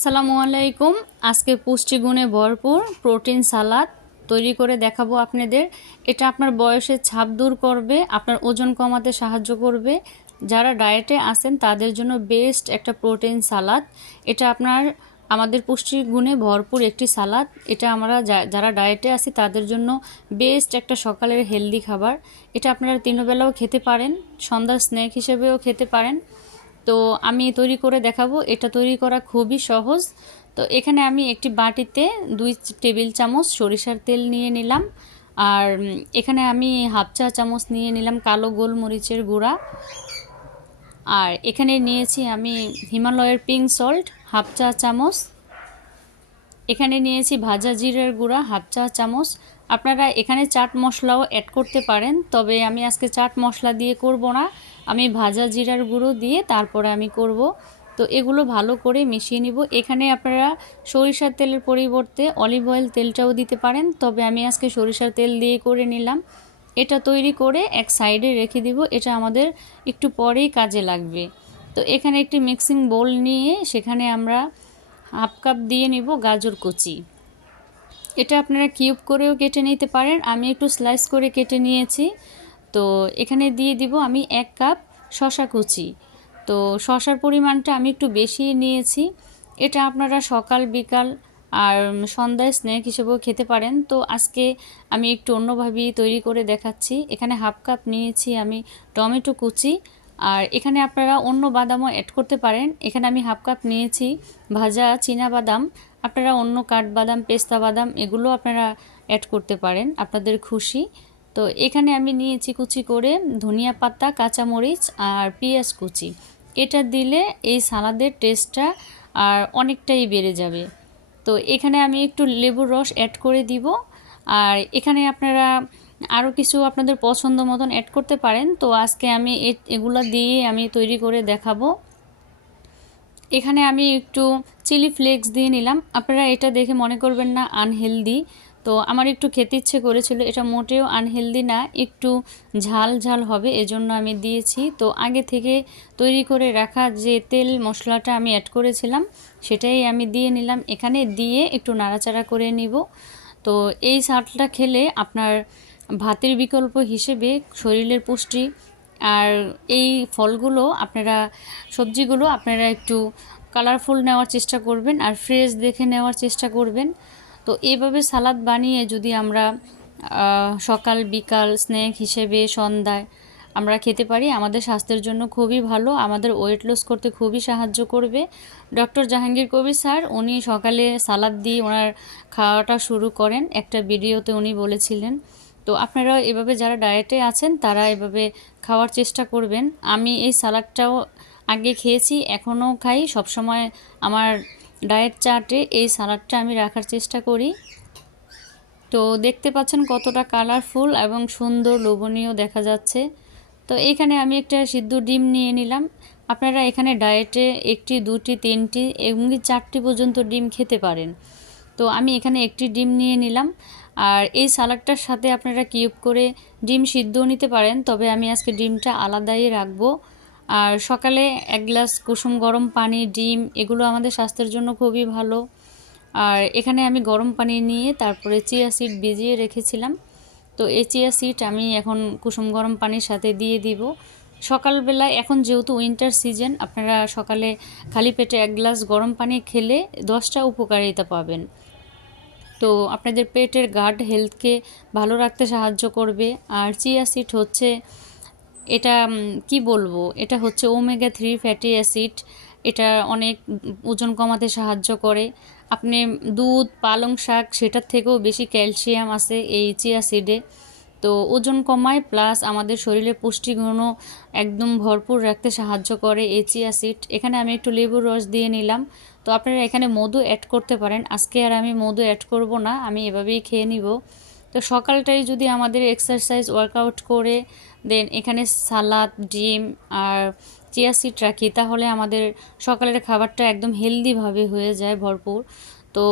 আসসালামু আলাইকুম। আজকে পুষ্টিগুণে ভরপুর প্রোটিন সালাদ তৈরি করে দেখাবো আপনাদের। এটা আপনার বয়সের ছাপ দূর করবে, আপনার ওজন কমাতে সাহায্য করবে। যারা ডায়েটে আসেন তাদের জন্য বেস্ট একটা প্রোটিন সালাদ। এটা আপনার, আমাদের পুষ্টিগুণে ভরপুর একটি সালাদ। এটা আমরা যারা ডায়েটে আছি, তাদের জন্য বেস্ট একটা সকালের হেলদি খাবার। এটা আপনারা তিনবেলাও খেতে পারেন, সন্ধ্যার স্ন্যাক হিসেবেও খেতে পারেন। তো আমি তৈরি করে দেখাবো। এটা তৈরি করা খুবই সহজ। তো এখানে আমি একটি বাটিতে দুই টেবিল চামচ সরিষার তেল নিয়ে নিলাম। আর এখানে আমি হাফ চা চামচ নিয়ে নিলাম কালো গোলমরিচের গুঁড়া। আর এখানে নিয়েছি আমি হিমালয়ের পিঙ্ক সল্ট হাফ চা চামচ। এখানে নিয়েছি ভাজা জিরের গুঁড়া হাফ চা চামচ। আপনারা এখানে চাট মশলাও অ্যাড করতে পারেন, তবে আমি আজকে চাট মশলা দিয়ে করব না। আমি ভাজা জিরার গুঁড়ো দিয়ে তারপরে আমি করব। তো এগুলো ভালো করে মিশিয়ে নিব। এখানে আপনারা সরিষার তেলের পরিবর্তে অলিভ অয়েল তেলটাও দিতে পারেন, তবে আমি আজকে সরিষার তেল দিয়ে করে নিলাম। এটা তৈরি করে এক সাইডে রেখে দিব। এটা আমাদের একটু পরেই কাজে লাগবে। তো এখানে একটি মিক্সিং বোল নিয়ে সেখানে আমরা হাফ কাপ দিয়ে নিব গাজর কুচি। এটা আপনারা কিউব করেও কেটে নিতে পারেন। আমি একটু স্লাইস করে কেটে নিয়েছি। তো এখানে দিয়ে দিব আমি এক কাপ শশা কুচি। তো শশার পরিমাণটা আমি একটু বেশি নিয়েছি। এটা আপনারা সকাল, বিকাল আর সন্ধ্যায় স্ন্যাক হিসেবেও খেতে পারেন। তো আজকে আমি একটু অন্যভাবেই তৈরি করে দেখাচ্ছি। এখানে হাফ কাপ নিয়েছি আমি টমেটো কুচি। আর এখানে আপনারা অন্য বাদামও অ্যাড করতে পারেন। এখানে আমি হাফ কাপ নিয়েছি, ভাজা চীনা বাদাম। আপনারা অন্য কাঠবাদাম পেস্তা বাদাম, এগুলো আপনারা অ্যাড করতে পারেন, আপনাদের খুশি। তো এখানে আমি নিয়েছি কুচি করে ধনিয়া পাতা, কাঁচামরিচ আর পেঁয়াজ কুচি। এটা দিলে এই সালাদের টেস্টটা আর অনেকটাই বেড়ে যাবে। তো এখানে আমি একটু লেবুর রস অ্যাড করে দিব। আর এখানে আপনারা আরও কিছু আপনাদের পছন্দ মতন অ্যাড করতে পারেন। তো আজকে আমি এগুলা দিয়ে আমি তৈরি করে দেখাবো। এখানে আমি একটু চিলি ফ্লেক্স দিয়ে নিলাম। আপনারা এটা দেখে মনে করবেন না আনহেলদি তো আমার একটু খেতে ইচ্ছে করেছিল। এটা মোটেও আনহেলদি না, একটু ঝাল ঝাল হবে, এজন্য আমি দিয়েছি। তো আগে থেকে তৈরি করে রাখা যে তেল মশলাটা আমি অ্যাড করেছিলাম, সেটাই আমি দিয়ে নিলাম। এখানে দিয়ে একটু নাড়াচাড়া করে নিব। তো এই সালটা খেলে আপনার ভাতের বিকল্প হিসেবে শরীরের পুষ্টি আর এই ফলগুলো আপনারা, সবজিগুলো আপনারা একটু কালারফুল নেওয়ার চেষ্টা করবেন আর ফ্রেশ দেখে নেওয়ার চেষ্টা করবেন। তো এইভাবে সালাদ বানিয়ে যদি আমরা সকাল, বিকাল স্ন্যাক হিসেবে সন্ধ্যায় আমরা খেতে পারি, আমাদের স্বাস্থ্যের জন্য খুবই ভালো, আমাদের ওয়েট লস করতে খুবই সাহায্য করবে। ডক্টর জাহাঙ্গীর কবির স্যার, উনি সকালে সালাদ দিয়ে ওনার খাওয়াটা শুরু করেন, একটা ভিডিওতে উনি বলেছিলেন। তো আপনারা এভাবে যারা ডায়েটে আছেন, তারা এভাবে খাওয়ার চেষ্টা করবেন। আমি এই সালাডটাও আগে খেয়েছি, এখনও খাই। সবসময় আমার ডায়েট চার্টে এই সালাডটা আমি রাখার চেষ্টা করি। তো দেখতে পাচ্ছেন কতটা কালারফুল এবং সুন্দর, লোভনীয় দেখা যাচ্ছে। তো এখানে আমি একটা সিদ্ধ ডিম নিয়ে নিলাম। আপনারা এখানে ডায়েটে একটি, দুটি, তিনটি, এমনকি চারটি পর্যন্ত ডিম খেতে পারেন। তো আমি এখানে একটি ডিম নিয়ে নিলাম। আর এই সালাডটার সাথে আপনারা কিউব করে ডিম সিদ্ধও নিতে পারেন, তবে আমি আজকে ডিমটা আলাদাই রাখব। আর সকালে এক গ্লাস কুসুম গরম পানি, ডিম, এগুলো আমাদের স্বাস্থ্যের জন্য খুবই ভালো। আর এখানে আমি গরম পানি নিয়ে তারপরে চিয়া সিড ভিজিয়ে রেখেছিলাম। তো এই চিয়া সিড আমি এখন কুসুম গরম পানির সাথে দিয়ে দিব। সকালবেলা, এখন যেহেতু উইন্টার সিজন, আপনারা সকালে খালি পেটে এক গ্লাস গরম পানি খেলে দশটা উপকারিতা পাবেন। তো আপনাদের পেটের গার্ড হেলথকে ভালো রাখতে সাহায্য করবে। আর চিয়া সিড হচ্ছে, এটা কি বলব? এটা হচ্ছে ওমেগা থ্রি ফ্যাটি অ্যাসিড এটা অনেক ওজন কমাতে সাহায্য করে। আপনি দুধ, পালং শাক, সেটার থেকেও বেশি ক্যালসিয়াম আছে এই চিয়া সিডে তো ওজন কমায় প্লাস আমাদের শরীরে পুষ্টিগুণও একদম ভরপুর রাখতে সাহায্য করে এই চিয়া সিড এখানে আমি একটু লেবুর রস দিয়ে নিলাম। তো আপনারা এখানে মধু অ্যাড করতে পারেন। আজকে আর আমি মধু অ্যাড করব না, আমি এভাবেই খেয়ে নিব। তো সকালটাই যদি আমাদের এক্সারসাইজ ওয়ার্কআউট করে দেন এখানে সালাদ, ডিম আর চিয়া সিড রাখি, তাহলে আমাদের সকালের খাবারটা একদম হেলদিভাবে হয়ে যায় ভরপুর। তো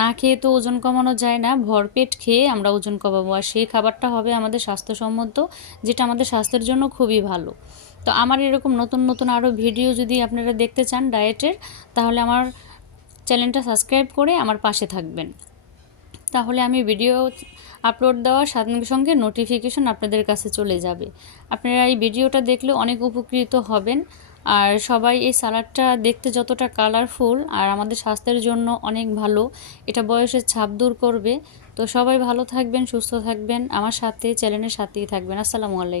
না খেয়ে তো ওজন কমানো যায় না। ভরপেট খেয়ে আমরা ওজন কমাবো। আর সেই খাবারটা হবে আমাদের স্বাস্থ্যসম্মত, যেটা আমাদের স্বাস্থ্যের জন্য খুবই ভালো। তো আমার এরকম নতুন নতুন আরও ভিডিও যদি আপনারা দেখতে চান ডায়েটের, তাহলে আমার চ্যানেলটা সাবস্ক্রাইব করে আমার পাশে থাকবেন। তাহলে আমি ভিডিও আপলোড দেওয়ার সঙ্গে সঙ্গে নোটিফিকেশন আপনাদের কাছে চলে যাবে। আপনারা এই ভিডিওটা দেখলে অনেক উপকৃত হবেন। আর সবাই এই সালাডটা দেখতে যতটা কালারফুল আর আমাদের স্বাস্থ্যের জন্য অনেক ভালো, এটা বয়সের ছাপ দূর করবে। তো সবাই ভালো থাকবেন, সুস্থ থাকবেন। আমার সাথে চ্যানেলের সাথেই থাকবেন। আসসালামু আলাইকুম।